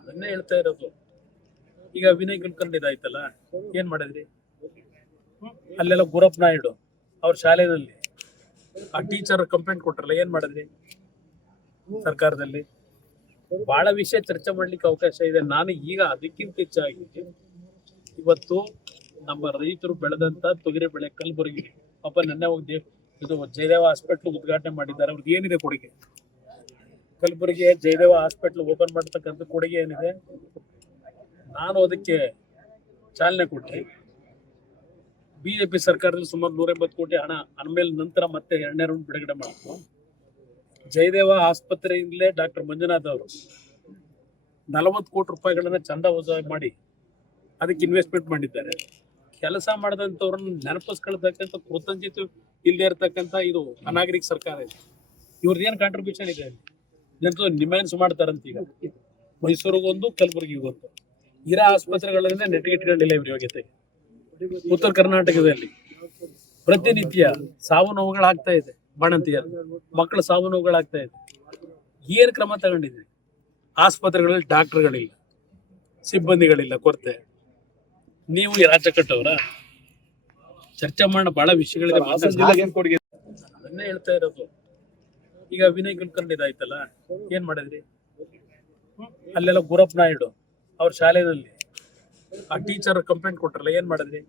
ಅದನ್ನೇ ಹೇಳ್ತಾ ಇರೋದು. ಈಗ ವಿನಯ್ ಕುಲಕರ್ಣಿ ಇದಾಯ್ತಲ್ಲ, ಏನ್ ಮಾಡಿದ್ರಿ? ಅಲ್ಲೆಲ್ಲ ಗುರಪ್ಪ ನಾಯ್ಡು ಅವ್ರ ಶಾಲೆನಲ್ಲಿ ಆ ಟೀಚರ್ ಕಂಪ್ಲೇಂಟ್ ಕೊಟ್ರಲ್ಲ, ಏನ್ ಮಾಡಿದ್ರಿ? ಸರ್ಕಾರದಲ್ಲಿ? ಬಹಳ ವಿಷಯ ಚರ್ಚೆ ಮಾಡ್ಲಿಕ್ಕೆ ಅವಕಾಶ ಇದೆ. ನಾನು ಈಗ ಅದಕ್ಕಿಂತ ಹೆಚ್ಚಾಗಿ ಇವತ್ತು ನಮ್ಮ ರೈತರು ಬೆಳೆದಂತ ತೊಗರಿ ಬೆಳೆ ಕಲಬುರಗಿ ಪಾಪ ನೆನ್ನೆ ಹೋಗಿ ಇದು ಜಯದೇವ ಹಾಸ್ಪಿಟ್ಲ್ ಉದ್ಘಾಟನೆ ಮಾಡಿದ್ದಾರೆ. ಅವ್ರಿಗೆ ಏನಿದೆ ಕೊಡುಗೆ? ಕಲಬುರಗಿ ಜಯದೇವ ಹಾಸ್ಪಿಟ್ಲ್ ಓಪನ್ ಮಾಡ್ತಕ್ಕಂಥ ಕೊಡುಗೆ ಏನಿದೆ? ನಾನು ಅದಕ್ಕೆ ಚಾಲನೆ ಕೊಟ್ಟೆ ಬಿಜೆಪಿ ಸರ್ಕಾರದಲ್ಲಿ ಸುಮಾರು ನೂರ ಎಂಬತ್ತು ಕೋಟಿ ಹಣ ಆಮೇಲೆ ನಂತರ ಮತ್ತೆ ಎರಡನೇ ರೌಂಡ್ ಬಿಡುಗಡೆ ಮಾಡಿದ್ರು ಜಯದೇವ ಆಸ್ಪತ್ರೆಯಿಂದಲೇ ಡಾಕ್ಟರ್ ಮಂಜುನಾಥ್ ಅವರು ನಲವತ್ತು ಕೋಟಿ ರೂಪಾಯಿಗಳನ್ನ ಚಂದ ವಜಾಗಿ ಮಾಡಿ ಅದಕ್ಕೆ ಇನ್ವೆಸ್ಟ್ಮೆಂಟ್ ಮಾಡಿದ್ದಾರೆ. ಕೆಲಸ ಮಾಡಿದಂಥವ್ರನ್ನ ನೆನಪಿಸ್ಕೊಳ್ತಕ್ಕಂಥ ಕೃತಜ್ಞತೆ ಇಲ್ಲದೆ ಇರತಕ್ಕಂಥ ಇದು ಅನಾಗರಿಕ ಸರ್ಕಾರ ಇದೆ. ಇವ್ರದ್ದು ಏನು ಕಾಂಟ್ರಿಬ್ಯೂಷನ್ ಇದೆ? ಜನರು ಡಿಮ್ಯಾಂಡ್ಸ್ ಮಾಡ್ತಾರಂತ ಈಗ. ಮೈಸೂರಿಗೊಂದು ಕಲಬುರಗಿಗೊಂದು ಇರೋ ಆಸ್ಪತ್ರೆಗಳಿಂದ ನೆಟ್ಟಿಗಿಟ್ಕೊಂಡಿಲ್ಲ ಡೆಲಿವರಿ ಯೋಗ್ಯತೆ ಉತ್ತರ ಕರ್ನಾಟಕದಲ್ಲಿ. ಪ್ರತಿನಿತ್ಯ ಸಾವು ನೋವುಗಳಾಗ್ತಾ ಇದೆ ಬಾಣಂತಿಯರು ಮಕ್ಕಳ ಸಾವು ನೋವುಗಳಾಗ್ತಾ ಇದೆ. ಏನು ಕ್ರಮ ತಗೊಂಡಿದ್ರಿ? ಆಸ್ಪತ್ರೆಗಳಲ್ಲಿ ಡಾಕ್ಟರ್ಗಳಿಲ್ಲ ಸಿಬ್ಬಂದಿಗಳಿಲ್ಲ ಕೊರತೆ. ನೀವು ರಾಜ್ಯ ಕಟ್ಟವ್ರ ಚರ್ಚೆ ಮಾಡೋಣ ಬಹಳ ವಿಷಯಗಳಿದೆ. ಅದನ್ನೇ ಹೇಳ್ತಾ ಇರೋದು. ಈಗ ವಿನಯ್ ಕುಲಕರ್ಣಿ ಇದಾಯ್ತಲ್ಲ, ಏನ್ ಮಾಡಿದ್ರಿ? ಅಲ್ಲೆಲ್ಲ ಗುರಪ್ಪ ನಾಯ್ಡು ಅವ್ರ ಶಾಲೆಯಲ್ಲಿ ಆ ಟೀಚರ್ ಕಂಪ್ಲೇಂಟ್ ಕೊಟ್ರಲ್ಲ, ಏನ್ ಮಾಡಿದ್ರಿ?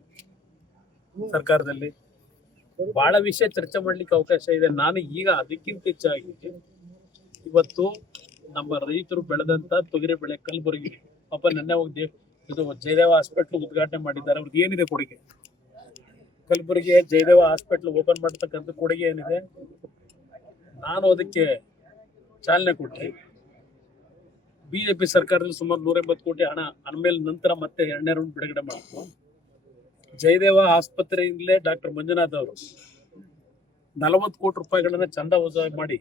ಸರ್ಕಾರದಲ್ಲಿ? ಬಹಳ ವಿಷಯ ಚರ್ಚೆ ಮಾಡ್ಲಿಕ್ಕೆ ಅವಕಾಶ ಇದೆ. ನಾನು ಈಗ ಅದಕ್ಕಿಂತ ಹೆಚ್ಚಾಗಿ ಇವತ್ತು ನಮ್ಮ ರೈತರು ಬೆಳೆದಂತ ತೊಗರಿ ಬೆಳೆ ಕಲಬುರಗಿ ಪಾಪ ನೆನ್ನೆ ಹೋಗಿ ಇದು ಜಯದೇವ ಹಾಸ್ಪಿಟ್ಲ್ ಉದ್ಘಾಟನೆ ಮಾಡಿದ್ದಾರೆ. ಅವ್ರದ್ದು ಏನಿದೆ ಕೊಡುಗೆ? ಕಲಬುರಗಿ ಜಯದೇವ ಹಾಸ್ಪಿಟ್ಲ್ ಓಪನ್ ಮಾಡ್ತಕ್ಕಂಥ ಕೊಡುಗೆ ಏನಿದೆ? ನಾನು ಅದಕ್ಕೆ ಚಾಲನೆ ಕೊಟ್ಟೆ ಬಿಜೆಪಿ ಸರ್ಕಾರದಲ್ಲಿ ಸುಮಾರು ನೂರ ಎಂಬತ್ತು ಕೋಟಿ ಹಣ ಆಮೇಲೆ ನಂತರ ಮತ್ತೆ ಎರಡನೇ ರೌಂಡ್ ಬಿಡುಗಡೆ ಮಾಡಿದ್ರು ಜಯದೇವ ಆಸ್ಪತ್ರೆಯಿಂದಲೇ ಡಾಕ್ಟರ್ ಮಂಜುನಾಥ್ ಅವರು ನಲವತ್ತು ಕೋಟಿ ರೂಪಾಯಿಗಳನ್ನ ಚಂದ ವಜಾಗಿ ಮಾಡಿ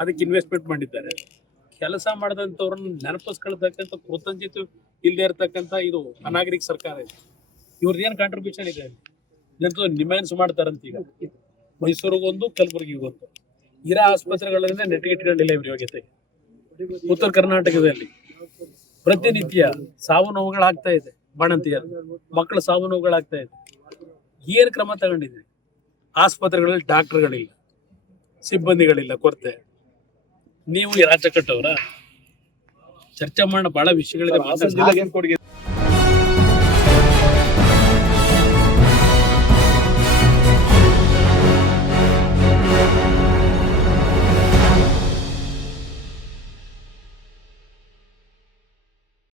ಅದಕ್ಕೆ ಇನ್ವೆಸ್ಟ್ಮೆಂಟ್ ಮಾಡಿದ್ದಾರೆ. ಕೆಲಸ ಮಾಡಿದಂಥವ್ರನ್ನ ನೆನಪಿಸ್ಕೊಳ್ತಕ್ಕಂಥ ಕೃತಜ್ಞತೆ ಇಲ್ಲದೆ ಇರತಕ್ಕಂಥ ಇದು ಅನಾಗರಿಕ ಸರ್ಕಾರ ಇದೆ. ಇವ್ರದ್ದು ಏನು ಕಾಂಟ್ರಿಬ್ಯೂಷನ್ ಇದೆ? ಜನರು ನಿಮ್ಯಾನ್ಸ್ ಮಾಡ್ತಾರಂತ ಈಗ. ಮೈಸೂರಿಗೊಂದು, ಕಲಬುರಗಿಗೊಂದು. ಇರೋ ಆಸ್ಪತ್ರೆಗಳಿಂದ ನೆಟ್ಟಿಗಿಟ್ಕೊಂಡಿಲ್ಲ ಇವ್ರ ಯೋಗ್ಯತೆ ಉತ್ತರ ಕರ್ನಾಟಕದಲ್ಲಿ. ಪ್ರತಿನಿತ್ಯ ಸಾವು ನೋವುಗಳಾಗ್ತಾ ಇದೆ. ಬಾಣಂತಿಯರು ಮಕ್ಕಳ ಸಾವು ನೋವುಗಳಾಗ್ತಾ ಇದೆ. ಏನು ಕ್ರಮ ತಗೊಂಡಿದ್ರಿ? ಆಸ್ಪತ್ರೆಗಳಲ್ಲಿ ಡಾಕ್ಟರ್ಗಳಿಲ್ಲ, ಸಿಬ್ಬಂದಿಗಳಿಲ್ಲ ಕೊರತೆ. ನೀವು ಈ ರಾಜ್ಯ ಕಟ್ಟವ್ರ ಚರ್ಚೆ ಮಾಡೋಣ, ಬಹಳ ವಿಷಯಗಳಿದೆ